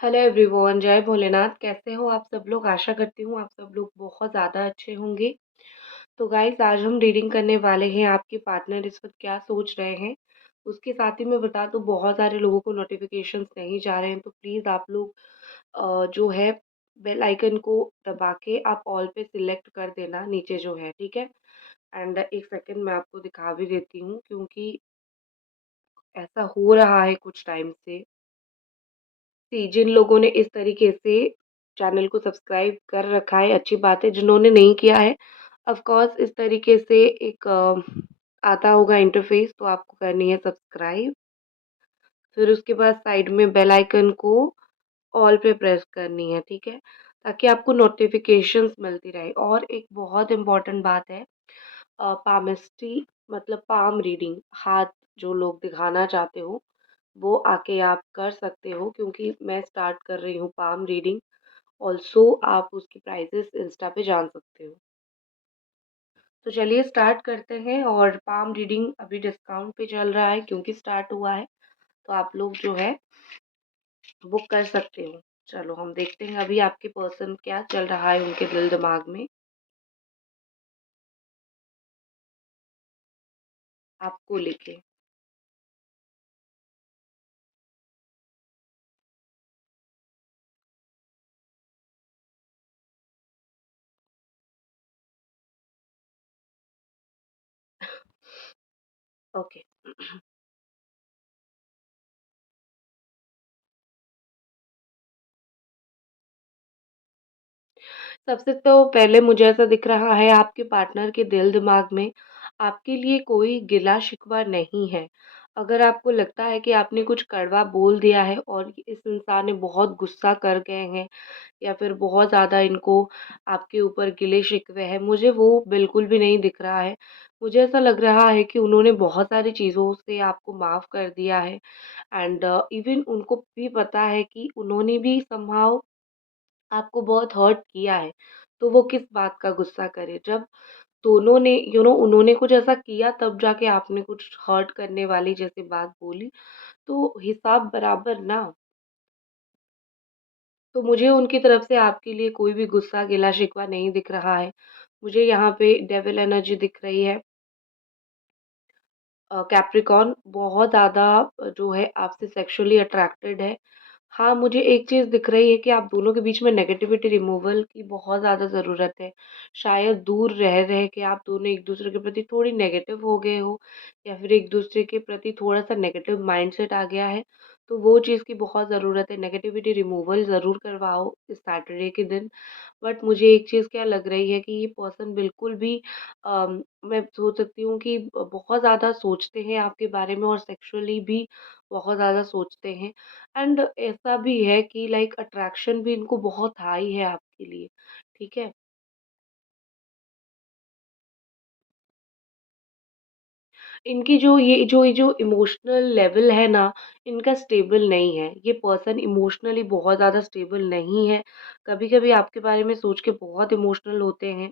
Hello everyone, जय भोलेनाथ। कैसे हो आप सब लोग? आशा करती हूँ आप सब लोग बहुत ज़्यादा अच्छे होंगे। तो गाइस, आज हम रीडिंग करने वाले हैं आपके पार्टनर इस वक्त क्या सोच रहे हैं। उसके साथ ही मैं बता दूँ, बहुत सारे लोगों को नोटिफिकेशंस नहीं जा रहे हैं, तो प्लीज़ आप लोग जो है बेल आइकन को दबा के आप ऑल पे सिलेक्ट कर देना, नीचे जो है, ठीक है। एंड एक सेकंड मैं आपको दिखा भी देती हूँ, क्योंकि ऐसा हो रहा है कुछ टाइम से। जिन लोगों ने इस तरीके से चैनल को सब्सक्राइब कर रखा है, अच्छी बात है। जिन्होंने नहीं किया है, ऑफ कोर्स इस तरीके से एक आता होगा इंटरफेस, तो आपको करनी है सब्सक्राइब। फिर उसके बाद साइड में बेल आइकन को ऑल पे प्रेस करनी है, ठीक है, ताकि आपको नोटिफिकेशंस मिलती रहे। और एक बहुत इम्पोर्टेंट बात है, पामिस्ट्री मतलब पाम रीडिंग, हाथ जो लोग दिखाना चाहते हो वो आके आप कर सकते हो, क्योंकि मैं स्टार्ट कर रही हूँ पाम रीडिंग। ऑल्सो आप उसकी प्राइजेस इंस्टा पे जान सकते हो। तो चलिए स्टार्ट करते हैं। और पाम रीडिंग अभी डिस्काउंट पे चल रहा है, क्योंकि स्टार्ट हुआ है, तो आप लोग जो है बुक कर सकते हो। चलो हम देखते हैं अभी आपके पर्सन क्या चल रहा है उनके दिल दिमाग में आपको लेके। ओके। सबसे तो पहले मुझे ऐसा दिख रहा है, आपके पार्टनर के दिल दिमाग में आपके लिए कोई गिला शिकवा नहीं है। अगर आपको लगता है कि आपने कुछ कड़वा बोल दिया है और इस इंसान ने बहुत गुस्सा कर गए हैं, या फिर बहुत ज़्यादा इनको आपके ऊपर गिले शिकवे हैं, मुझे वो बिल्कुल भी नहीं दिख रहा है। मुझे ऐसा लग रहा है कि उन्होंने बहुत सारी चीज़ों से आपको माफ़ कर दिया है। एंड इवन उनको भी पता है कि उन्होंने भी समहाउ आपको बहुत हर्ट किया है, तो वो किस बात का गुस्सा करे। जब दोनों ने उन्होंने कुछ ऐसा किया, तब जाके आपने कुछ हर्ट करने वाली जैसे बात बोली, तो हिसाब बराबर ना। तो मुझे उनकी तरफ से आपके लिए कोई भी गुस्सा, गिला शिकवा नहीं दिख रहा है। मुझे यहाँ पे डेविल एनर्जी दिख रही है। कैप्रिकॉर्न बहुत ज़्यादा जो है आपसे सेक्सुअली अट्रैक्टेड है। हाँ, मुझे एक चीज़ दिख रही है कि आप दोनों के बीच में नेगेटिविटी रिमूवल की बहुत ज़्यादा ज़रूरत है। शायद दूर रह के आप दोनों एक-दूसरे के प्रति थोड़ी नेगेटिव हो गए हो, या फिर एक-दूसरे के प्रति थोड़ा-सा नेगेटिव माइंडसेट आ गया है। तो वो चीज़ की बहुत ज़रूरत है, नेगेटिविटी रिमूवल ज़रूर करवाओ इस सैटरडे के दिन। बट मुझे एक चीज़ क्या लग रही है कि ये पर्सन बिल्कुल भी मैं सोच सकती हूँ कि बहुत ज़्यादा सोचते हैं आपके बारे में, और सेक्सुअली भी बहुत ज़्यादा सोचते हैं। एंड ऐसा भी है कि लाइक अट्रैक्शन भी इनको बहुत हाई है आपके लिए, ठीक है? इनकी जो इमोशनल लेवल है ना, इनका स्टेबल नहीं है। ये पर्सन इमोशनली बहुत ज़्यादा स्टेबल नहीं है। कभी-कभी आपके बारे में सोच के बहुत इमोशनल होते हैं,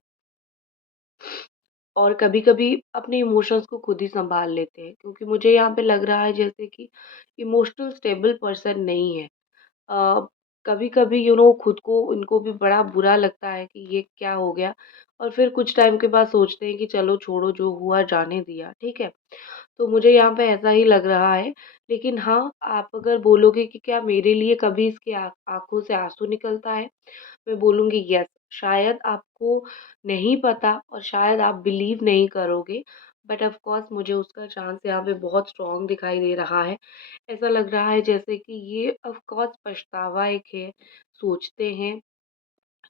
और कभी-कभी अपने इमोशंस को खुद ही सँभाल लेते हैं, क्योंकि मुझे यहाँ पे लग रहा है जैसे कि इमोशनल स्टेबल पर्सन नहीं है। अ, कभी-कभी खुद को इनको भी बड़ा बुरा लगता है कि ये क्या हो गया, और फिर कुछ टाइम के बाद सोचते हैं कि चलो छोड़ो, जो हुआ जाने दिया, ठीक है? तो मुझे यहाँ पे ऐसा ही लग रहा है। लेकिन हाँ, आप अगर बोलोगे कि क्या मेरे लिए कभी इसकी आँखों से आँसू निकलता है? मैं बोलूँगी यस। शायद आपको नहीं पता, और शायद आप बिलीव नहीं करोगे, बट ऑफ़ कोर्स मुझे उसका चांस यहाँ पे बहुत स्ट्रॉन्ग दिखाई दे रहा है। ऐसा लग रहा है जैसे कि ये ऑफ़ कोर्स पछतावा एक है, सोचते हैं,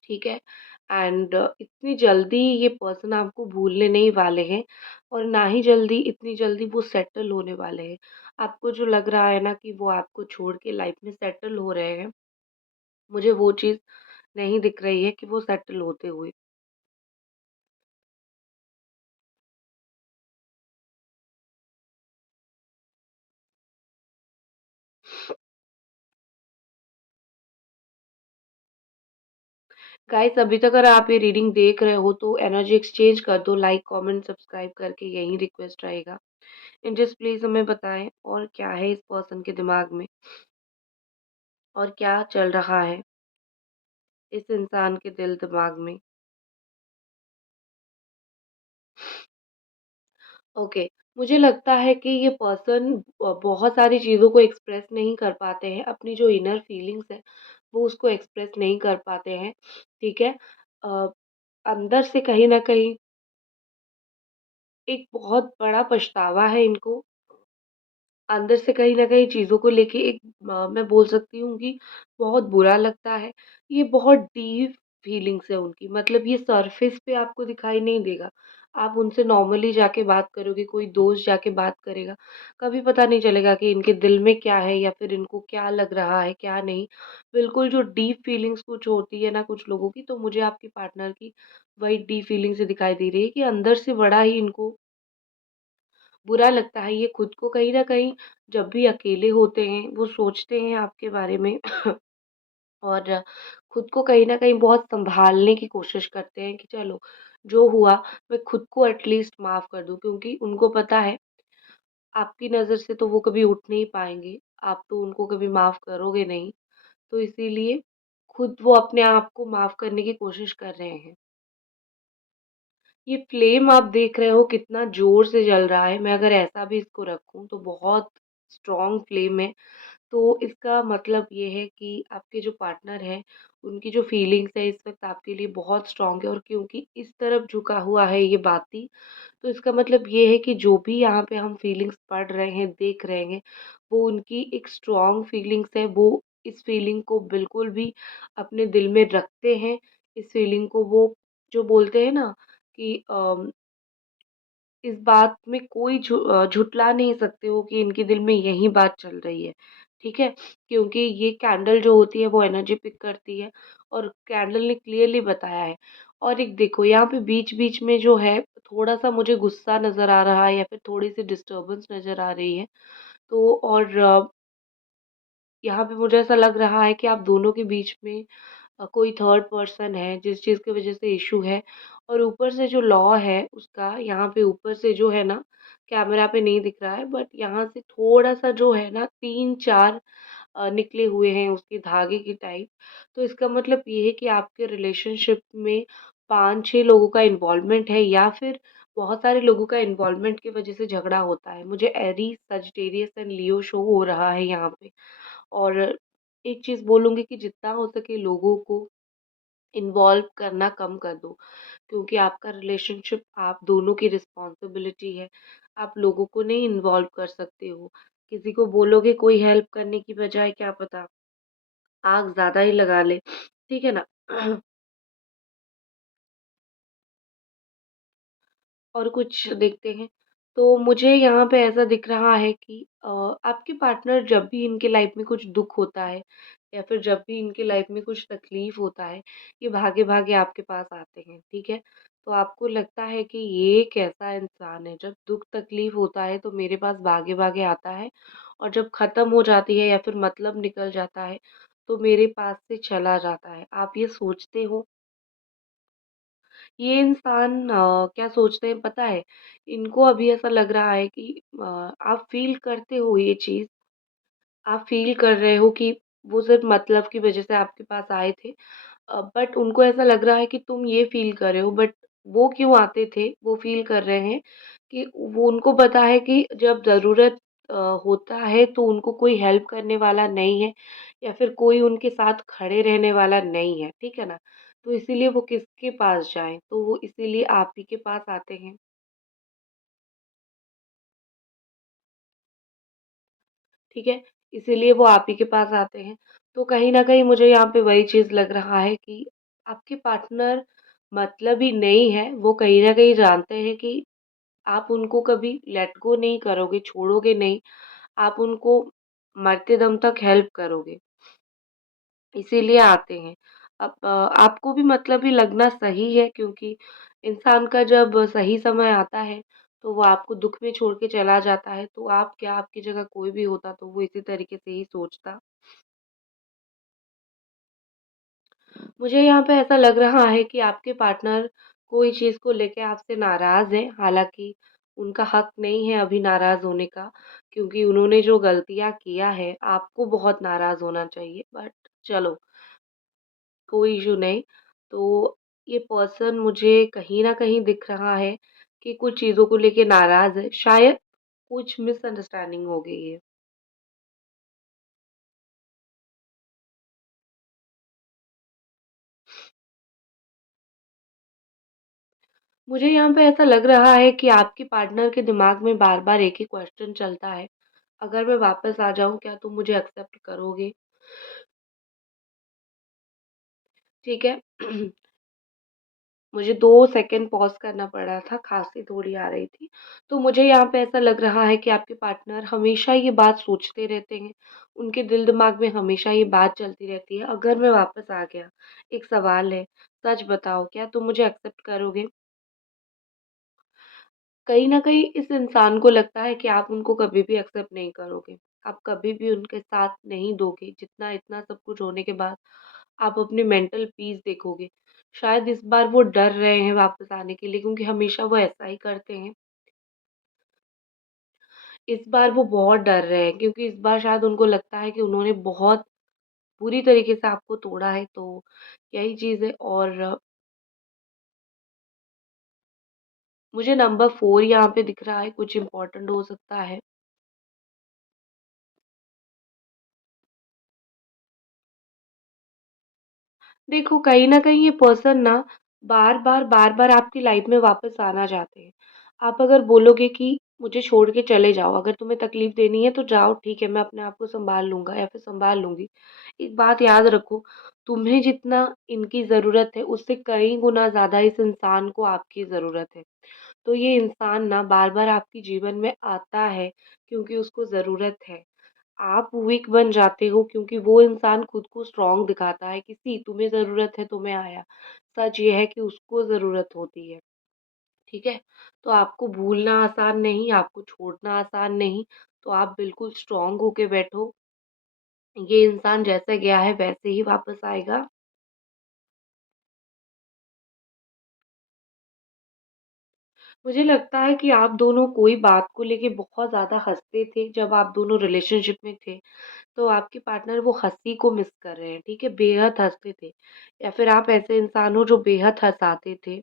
ठीक है? एंड इतनी जल्दी ये पर्सन आपको भूलने नहीं वाले हैं, और ना ही इतनी जल्दी वो सेटल होने वाले हैं। आपको जो लग रहा है ना कि वो आपको छोड़ के लाइफ़ में सेटल हो रहे हैं, मुझे वो चीज़ नहीं दिख रही है कि वो सेटल होते हुए। गाइस, अभी तक अगर आप ये रीडिंग देख रहे हो तो एनर्जी एक्सचेंज कर दो, लाइक, कमेंट, सब्सक्राइब करके, यही रिक्वेस्ट रहेगा। एंड जस्ट प्लीज़ हमें बताएँ और क्या है इस पर्सन के दिमाग में। और क्या चल रहा है इस इंसान के दिल-दिमाग में। ओके, मुझे लगता है कि ये पर्सन बहुत सारी चीज़ों को एक्सप्रेस नहीं कर पाते हैं, अपनी जो इनर फीलिंग्स है, वो उसको एक्सप्रेस नहीं कर पाते हैं, ठीक है? अ, अंदर से कहीं न कहीं एक बहुत बड़ा पछतावा है इनको, अंदर से कहीं न कहीं चीज़ों को लेके एक मैं बोल सकती हूँ कि बहुत बुरा लगता है। ये बहुत डीप फीलिंग्स है उनकी, मतलब ये सरफेस पे आपको दिखाई नहीं देगा। आप उनसे नॉर्मली जाके बात करोगे, कोई दोस्त जाके बात करेगा, कभी पता नहीं चलेगा कि इनके दिल में क्या है या फिर इनको क्या लग रहा है, क्या नहीं। बिल्कुल जो डीप फीलिंग्स कुछ होती है ना कुछ लोगों की, तो मुझे आपके पार्टनर की वही डीप फीलिंग्स से दिखाई दे रही है कि अंदर से बड़ा ही इनको बुरा लगता है। ये खुद को कहीं न कहीं जब भी अकेले होते हैं, वो सोचते हैं आपके बारे में और खुद को कहीं न कहीं बहुत सँभालने की कोशिश करते हैं कि चलो, जो हुआ मैं खुद को एटलीस्ट माफ़ कर दूँ, क्योंकि उनको पता है आपकी नज़र से तो वो कभी उठ नहीं पाएँगे, आप तो उनको कभी माफ़ करोगे नहीं। तो इसीलिए खुद वो अपने आप को माफ़ करने की कोशिश कर रहे हैं। ये फ्लेम आप देख रहे हो कितना ज़ोर से जल रहा है, मैं अगर ऐसा भी इसको रखूँ तो बहुत स्ट्रॉन्ग फ्लेम है। तो इसका मतलब ये है कि आपके जो पार्टनर हैं, उनकी जो फीलिंग्स है इस वक़्त आपके लिए बहुत स्ट्रॉन्ग है, और क्योंकि इस तरफ झुका हुआ है ये बाती, तो इसका मतलब ये है कि जो भी यहाँ पे हम फीलिंग्स पढ़ रहे हैं, देख रहे हैं, वो उनकी एक स्ट्रॉन्ग फीलिंग्स है। वो इस फीलिंग को बिल्कुल भी अपने दिल में रखते हैं। इस फीलिंग को वो जो बोलते हैं ना कि इस बात में कोई झुठला नहीं सकते हो कि इनके दिल में यही बात चल रही है, ठीक है? क्योंकि ये कैंडल जो होती है वो एनर्जी पिक करती है, और कैंडल ने क्लियरली बताया है। और एक देखो यहाँ पे बीच-बीच में जो है थोड़ा-सा मुझे गुस्सा नज़र आ रहा है या फिर थोड़ी-सी डिस्टर्बेंस नज़र आ रही है। तो और यहाँ पे मुझे ऐसा लग रहा है कि आप दोनों के बीच में कोई थर्ड पर्सन है जिस चीज़ की वज़ह से इश्यू है, और ऊपर से जो लॉ है उसका यहाँ पे ऊपर से जो है ना, कैमरा पे नहीं दिख रहा है, बट यहाँ से थोड़ा-सा जो है ना 3-4 निकले हुए हैं उसके धागे की टाइप। तो इसका मतलब ये है कि आपके रिलेशनशिप में 5-6 लोगों का इन्वॉल्वमेंट है, या फिर बहुत सारे लोगों का इन्वॉल्वमेंट की वज़ह से झगड़ा होता है। मुझे Aries, Sagittarius and Leo show हो रहा है यहाँ पे। और एक चीज़ बोलूँगी कि जितना हो सके लोगों को इन्वॉल्व करना कम कर दो, क्योंकि आपका रिलेशनशिप आप दोनों की रिस्पॉन्सिबिलिटी है। आप लोगों को नहीं इन्वॉल्व कर सकते हो। किसी को बोलोगे कोई हेल्प करने की बजाय क्या पता आग ज़्यादा ही लगा ले, ठीक है ना? और कुछ देखते हैं। तो मुझे यहाँ पे ऐसा दिख रहा है कि आपके पार्टनर जब भी इनके लाइफ में कुछ दुःख होता है या फिर जब भी इनके लाइफ में कुछ तकलीफ़ होता है, ये भागे-भागे आपके पास आते हैं, ठीक है? तो आपको लगता है कि ये कैसा इंसान है, जब दुःख तकलीफ़ होता है तो मेरे पास भागे-भागे आता है, और जब ख़त्म हो जाती है या फिर मतलब निकल जाता है, तो मेरे पास से चला जाता है। आप ये सोचते हो? ये इंसान क्या सोचते हैं पता है? इनको अभी ऐसा लग रहा है कि आप फ़ील करते हो ये चीज़, आप फ़ील कर रहे हो कि वो सिर्फ़ मतलब की वज़ह से आपके पास आए थे। बट उनको ऐसा लग रहा है कि तुम ये फ़ील कर रहे हो, बट वो क्यों आते थे, वो फ़ील कर रहे हैं कि वो उनको पता है कि जब ज़रूरत अ, होता है तो उनको कोई हेल्प करने वाला नहीं है, या फिर कोई उनके साथ खड़े रहने वाला नहीं है, ठीक है ना? तो इसीलिए वो किसके पास जाएँ, तो वो इसीलिए आप ही के पास आते हैं, ठीक है? इसीलिए वो आप ही के पास आते हैं। तो कहीं न कहीं मुझे यहाँ पे वही चीज़ लग रहा है कि आपके पार्टनर मतलबी नहीं है, वो कहीं न कहीं जानते हैं कि आप उनको कभी लेट गो नहीं करोगे, छोड़ोगे नहीं, आप उनको मरते दम तक हेल्प करोगे, इसीलिए आते हैं। अब आपको भी मतलब ही लगना सही है, क्योंकि इंसान का जब सही समय आता है, तो वो आपको दुःख में छोड़ के चला जाता है, तो आप क्या, आपकी जगह कोई भी होता तो वो इसी तरीके से ही सोचता। मुझे यहाँ पे ऐसा लग रहा है कि आपके पार्टनर कोई चीज़ को लेके आपसे नाराज़ हैं, हालाँकि उनका हक नहीं है अभी नाराज़ होने का, क्योंकि उन्होंने जो गलतियाँ किया है, आपको बहुत नाराज़ होना चाहिए, बट चलो, कोई इश्यू नहीं। तो ये पर्सन मुझे कहीं न कहीं दिख रहा है कि कुछ चीज़ों को लेके नाराज़ है, शायद कुछ मिसअंडरस्टैंडिंग हो गई है। मुझे यहाँ पे ऐसा लग रहा है कि आपके पार्टनर के दिमाग में बार-बार एक ही क्वेश्चन चलता है, अगर मैं वापस आ जाऊँ, क्या तुम मुझे एक्सेप्ट करोगे? ठीक है? मुझे 2 सेकंड पॉज़ करना पड़ा था, खाँसी थोड़ी आ रही थी। तो मुझे यहाँ पे ऐसा लग रहा है कि आपके पार्टनर हमेशा ये बात सोचते रहते हैं, उनके दिल-दिमाग में हमेशा ये बात चलती रहती है, अगर मैं वापस आ गया, एक सवाल है, सच बताओ क्या तुम मुझे एक्सेप्ट करोगे? कहीं न कहीं इस इंसान को लगता है कि आप उनको कभी भी एक्सेप्ट नहीं करोगे। आप कभी भी उनके साथ नहीं दोगे, जितना इतना सब कुछ होने के बाद आप अपनी मेंटल पीस देखोगे। शायद इस बार वो डर रहे हैं वापस आने के लिए, क्योंकि हमेशा वो ऐसा ही करते हैं। इस बार वो बहुत डर रहे हैं, क्योंकि इस बार शायद उनको लगता है कि उन्होंने बहुत बुरी तरीके से आपको तोड़ा है, तो यही चीज़ है। और मुझे नंबर 4 यहाँ पे दिख रहा है, कुछ इम्पोर्टेंट हो सकता है। देखो, कहीं न कहीं ये पर्सन ना बार-बार आपकी लाइफ़ में वापस आना चाहते हैं। आप अगर बोलोगे कि मुझे छोड़ के चले जाओ, अगर तुम्हें तकलीफ़ देनी है तो जाओ, ठीक है, मैं अपने आप को सँभाल लूँगा या फिर सँभाल लूँगी। एक बात याद रखो, तुम्हें जितना इनकी ज़रूरत है, उससे कई गुना ज़्यादा इस इंसान को आपकी ज़रूरत है। तो ये इंसान ना बार-बार आपके जीवन में आता है, क्योंकि उसको ज़रूरत है। आप वीक बन जाते हो, क्योंकि वो इंसान खुद को स्ट्रॉन्ग दिखाता है कि सी तुम्हें ज़रूरत है तो मैं आया। सच ये है कि उसको ज़रूरत होती है, ठीक है? तो आपको भूलना आसान नहीं, आपको छोड़ना आसान नहीं, तो आप बिल्कुल स्ट्रॉन्ग होके बैठो। ये इंसान जैसे गया है वैसे ही वापस आएगा। मुझे लगता है कि आप दोनों कोई बात को लेके बहुत ज़्यादा हँसते थे जब आप दोनों रिलेशनशिप में थे। तो आपके पार्टनर वो हँसी को मिस कर रहे हैं, ठीक है? बेहद हँसते थे, या फिर आप ऐसे इंसान हो जो बेहद हँसाते थे।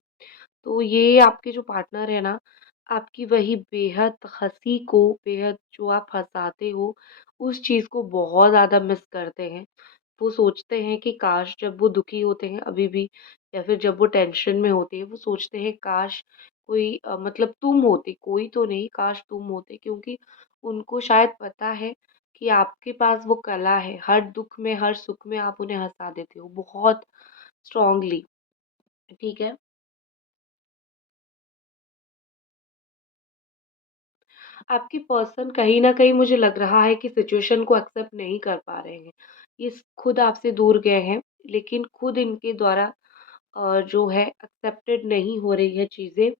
तो ये आपके जो पार्टनर है ना, आपकी वही बेहद हँसी को, बेहद जो आप हँसाते हो, उस चीज़ को बहुत ज़्यादा मिस करते हैं। वो सोचते हैं कि काश जब वो दुखी होते हैं अभी भी, या फिर जब वो टेंशन में होते हैं, वो सोचते हैं काश कोई मतलब तुम होते, कोई तो नहीं, काश तुम होते, क्योंकि उनको शायद पता है कि आपके पास वो कला है, हर दुःख में, हर सुख में आप उन्हें हँसा देते हो, बहुत स्ट्रॉन्गली, ठीक है? आपकी पर्सन कहीं न कहीं मुझे लग रहा है कि सिचुएशन को एक्सेप्ट नहीं कर पा रहे हैं। ये खुद आपसे दूर गए हैं, लेकिन खुद इनके द्वारा जो है एक्सेप्टेड नहीं हो रही है चीज़ें।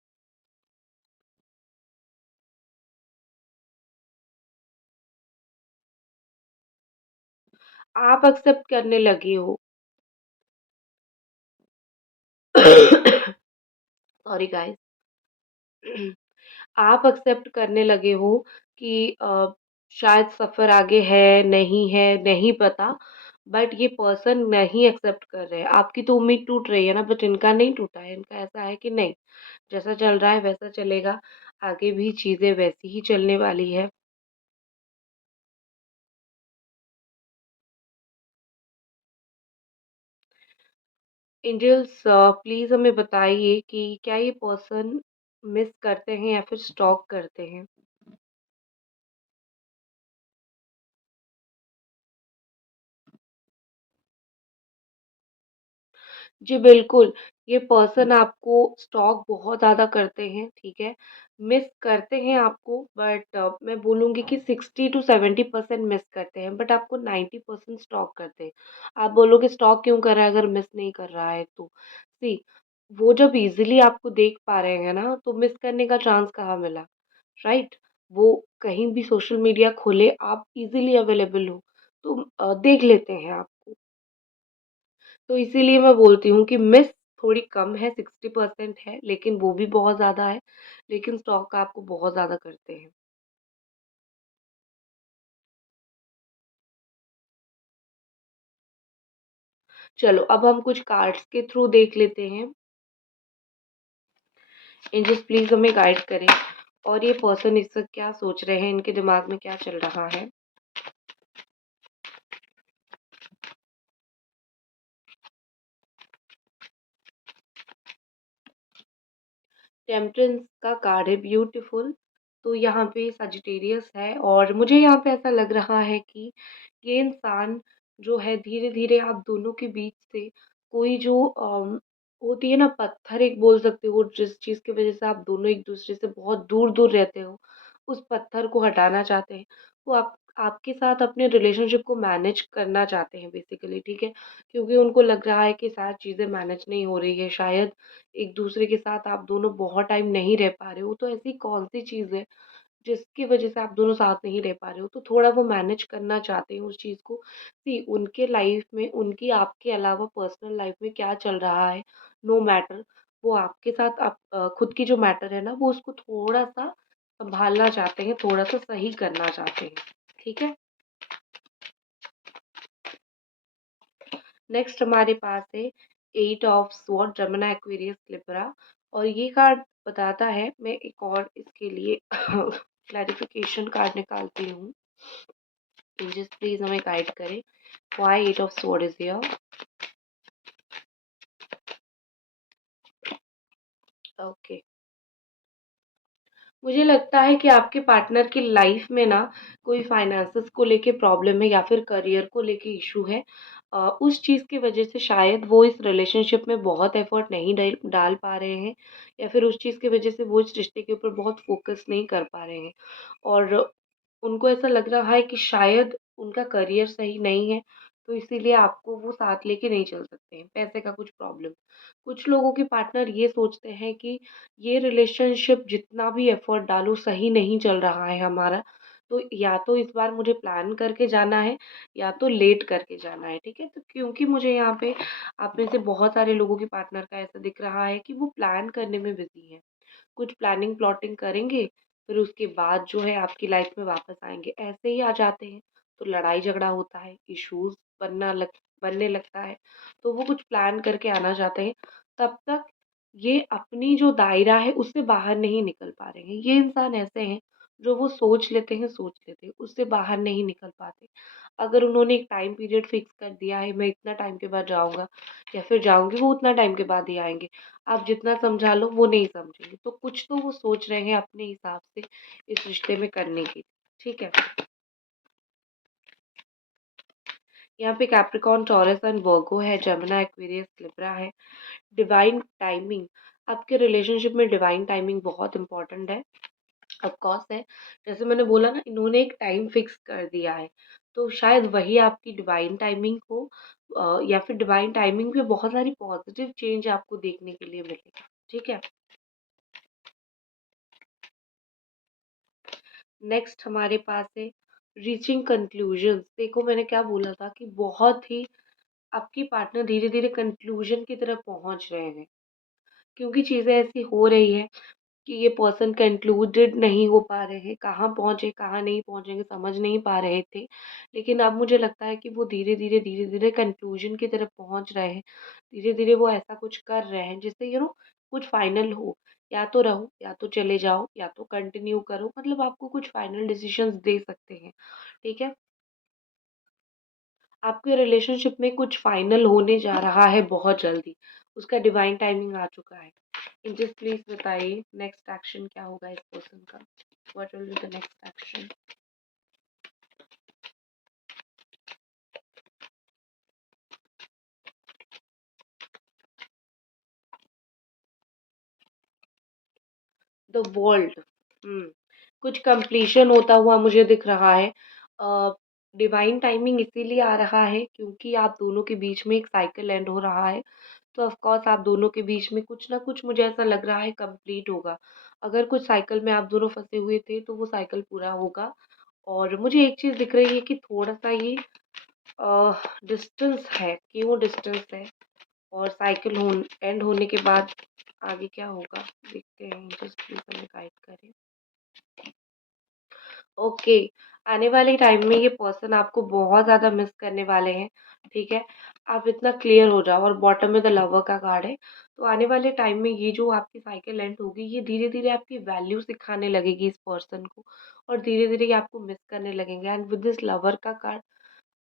आप एक्सेप्ट करने लगे हो। Sorry guys. आप एक्सेप्ट करने लगे हो कि शायद सफ़र आगे है, नहीं पता, बट ये पर्सन नहीं एक्सेप्ट कर रहे हैं। आपकी तो उम्मीद टूट रही है ना, बट इनका नहीं टूटा है। इनका ऐसा है कि नहीं, जैसा चल रहा है वैसा चलेगा, आगे भी चीज़ें वैसी ही चलने वाली है। एंजल्स, प्लीज़ हमें बताइए कि क्या ये पर्सन मिस करते हैं या फिर स्टॉक करते हैं? जी, बिल्कुल। ये पर्सन आपको स्टॉक बहुत ज़्यादा करते हैं, ठीक है? मिस करते हैं आपको, बट मैं बोलूँगी कि 60 टू 70% मिस करते हैं, बट आपको 90% स्टॉक करते हैं। आप बोलोगे स्टॉक क्यों कर रहा है अगर मिस नहीं कर रहा है तो? सी, वो जब ईज़िली आपको देख पा रहे हैं ना, तो मिस करने का चांस कहाँ मिला, राइट? वो कहीं भी सोशल मीडिया खोले, आप ईज़िली अवेलेबल हो, तो देख लेते हैं आपको। तो इसीलिए मैं बोलती हूँ कि मिस थोड़ी कम है, 60% है, लेकिन वो भी बहुत ज़्यादा है, लेकिन स्टॉक आपको बहुत ज़्यादा करते हैं। चलो अब हम कुछ कार्ड्स के थ्रू देख लेते हैं। एंजल्स प्लीज़ हमें गाइड करें और ये पर्सन इस वक़्त क्या सोच रहे हैं, इनके दिमाग में क्या चल रहा है? टेम्परेंस का कार्ड है, ब्यूटीफुल। तो यहाँ पे सजिटेरियस है और मुझे यहाँ पे ऐसा लग रहा है कि ये इंसान जो है धीरे-धीरे आप दोनों के बीच से कोई जो होती है ना, पत्थर एक बोल सकते हो, जिस चीज़ की वज़ह से आप दोनों एक-दूसरे से बहुत दूर-दूर रहते हो, उस पत्थर को हटाना चाहते हैं। वो आपके साथ अपने रिलेशनशिप को मैनेज करना चाहते हैं बेसिकली, ठीक है? क्योंकि उनको लग रहा है कि शायद चीज़ें मैनेज नहीं हो रही है, शायद एक-दूसरे के साथ आप दोनों बहुत टाइम नहीं रह पा रहे हो, तो ऐसी कौन-सी चीज़ है जिसकी वजह से आप दोनों साथ नहीं रह पा रहे हो? तो थोड़ा वो मैनेज करना चाहते हैं उस चीज़ को। सी उनके लाइफ़ में उनकी आपके अलावा पर्सनल लाइफ़ में क्या चल रहा है, नो मैटर, वो आपके साथ खुद की जो मैटर है ना, वो उसको थोड़ा-सा सँभालना चाहते हैं, थोड़ा-सा सही करना चाहते हैं, ठीक है? नेक्स्ट हमारे पास है 8 of sword, Gemini, Aquarius, Libra और ये कार्ड बताता है, मैं एक और इसके लिए क्लैरिफिकेशन कार्ड निकालती हूँ। एंजल्स प्लीज हमें गाइड करें। Why 8 of sword is here? Okay, मुझे लगता है कि आपके पार्टनर की लाइफ में ना कोई फाइनेंसेस को लेके प्रॉब्लम है या फिर करियर को लेके इशू है। उस चीज़ की वजह से शायद वो इस रिलेशनशिप में बहुत एफर्ट नहीं डाल पा रहे हैं या फिर उस चीज़ की वजह से वो इस रिश्ते के ऊपर बहुत फोकस नहीं कर पा रहे हैं और उनको ऐसा लग रहा है कि शायद उनका करियर सही नहीं है, तो इसीलिए आपको वो साथ लेके नहीं चल सकते हैं, पैसे का कुछ प्रॉब्लम। कुछ लोगों के पार्टनर ये सोचते हैं कि ये रिलेशनशिप जितना भी एफर्ट डालो सही नहीं चल रहा है हमारा, तो या तो इस बार मुझे प्लान करके जाना है या तो लेट करके जाना है, ठीक है? तो क्योंकि मुझे यहाँ पे आप में से बहुत सारे लोगों के पार्टनर का ऐसा दिख रहा है कि वो प्लान करने में बिज़ी हैं। कुछ प्लानिंग प्लॉटिंग करेंगे, फिर उसके बाद जो है आपकी लाइफ में वापस आएँगे। ऐसे ही आ जाते हैं, तो लड़ाई झगड़ा होता है, इश्यूज़ बनने लगता है, तो वो कुछ प्लान करके आना चाहते हैं। तब तक ये अपनी जो दायरा है उससे बाहर नहीं निकल पा रहे हैं। ये इंसान ऐसे हैं, जो वो सोच लेते हैं, उससे बाहर नहीं निकल पाते। अगर उन्होंने एक टाइम पीरियड फिक्स कर दिया है, मैं इतना टाइम के बाद जाऊँगा या फिर जाऊँगी, वो उतना टाइम के बाद ही आएँगे। आप जितना समझा लो वो नहीं समझेंगे, तो कुछ तो वो सोच रहे हैं अपने हिसाब से इस रिश्ते में करने की, ठीक है? यहाँ पे कैप्रिकॉर्न, टॉरस एंड वर्गो है, जेमिनी, एक्वेरियस, लिब्रा है। डिवाइन टाइमिंग, आपके रिलेशनशिप में डिवाइन टाइमिंग बहुत इंपॉर्टेंट है, ऑफ कोर्स है। जैसे मैंने बोला ना, इन्होंने एक टाइम फिक्स कर दिया है, तो शायद वही आपकी डिवाइन टाइमिंग हो या फिर डिवाइन टाइमिंग पे बहुत सारी पॉजिटिव चेंज आपको देखने के लिए मिलेगा, ठीक है? नेक्स्ट हमारे पास है रीचिंग कंक्लूजन्स। देखो मैंने क्या बोला था कि बहुत ही आपकी पार्टनर धीरे-धीरे कंक्लूजन की तरफ पहुँच रहे हैं, क्योंकि चीज़ें ऐसी हो रही हैं कि ये पर्सन कंक्लूडेड नहीं हो पा रहे हैं, कहाँ पहुँचे, कहाँ नहीं पहुँचेंगे समझ नहीं पा रहे थे। लेकिन अब मुझे लगता है कि वो धीरे-धीरे कंक्लूजन की तरफ पहुँच रहे हैं। धीरे-धीरे वो ऐसा कुछ कर रहे हैं जिससे कुछ फाइनल हो, या तो रहो, या तो चले जाओ, या तो कंटिन्यू करो, मतलब आपको कुछ फाइनल डिसीजंस दे सकते हैं, ठीक है? आपके रिलेशनशिप में कुछ फाइनल होने जा रहा है बहुत जल्दी, उसका डिवाइन टाइमिंग आ चुका है। एंजल्स प्लीज बताइए नेक्स्ट एक्शन क्या होगा इस पर्सन का? What will be the next action? The world. कुछ कंप्लीशन होता हुआ मुझे दिख रहा है। डिवाइन टाइमिंग इसीलिए आ रहा है क्योंकि आप दोनों के बीच में एक साइकिल एंड हो रहा है, तो ऑफ कोर्स आप दोनों के बीच में कुछ ना कुछ मुझे ऐसा लग रहा है कंप्लीट होगा। अगर कुछ साइकिल में आप दोनों फंसे हुए थे तो वो साइकिल पूरा होगा। और मुझे एक चीज़ दिख रही है कि थोड़ा सा ये डिस्टेंस है, क्यों डिस्टेंस है? और साइकिल एंड होने के बाद आगे क्या होगा देखते हैं। जस्ट प्लीज हमें गाइड करें। ओके, आने वाले टाइम में ये पर्सन आपको बहुत ज़्यादा मिस करने वाले हैं, ठीक है? आप इतना क्लियर हो जाओ और बॉटम में द लवर का कार्ड है, तो आने वाले टाइम में ये जो आपकी साइकिल एंड होगी, ये धीरे-धीरे आपकी वैल्यू सिखाने लगेगी इस पर्सन को और धीरे-धीरे ये आपको मिस करने लगेंगे एंड विद दिस लवर का कार्ड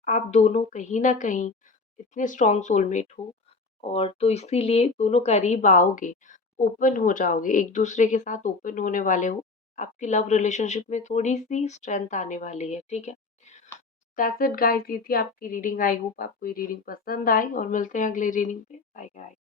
आप दोनों कहीं न कहीं इतने स्ट्रॉन्ग सोलमेट हो और तो इसीलिए दोनों करीब आओगे, ओपन हो जाओगे, एक-दूसरे के साथ ओपन होने वाले हो। आपकी लव रिलेशनशिप में थोड़ी-सी स्ट्रेंथ आने वाली है, ठीक है? दैट्स इट गाइस, ये थी आपकी रीडिंग। आई होप आपको ये रीडिंग पसंद आई और मिलते हैं अगले रीडिंग पे। Bye guys.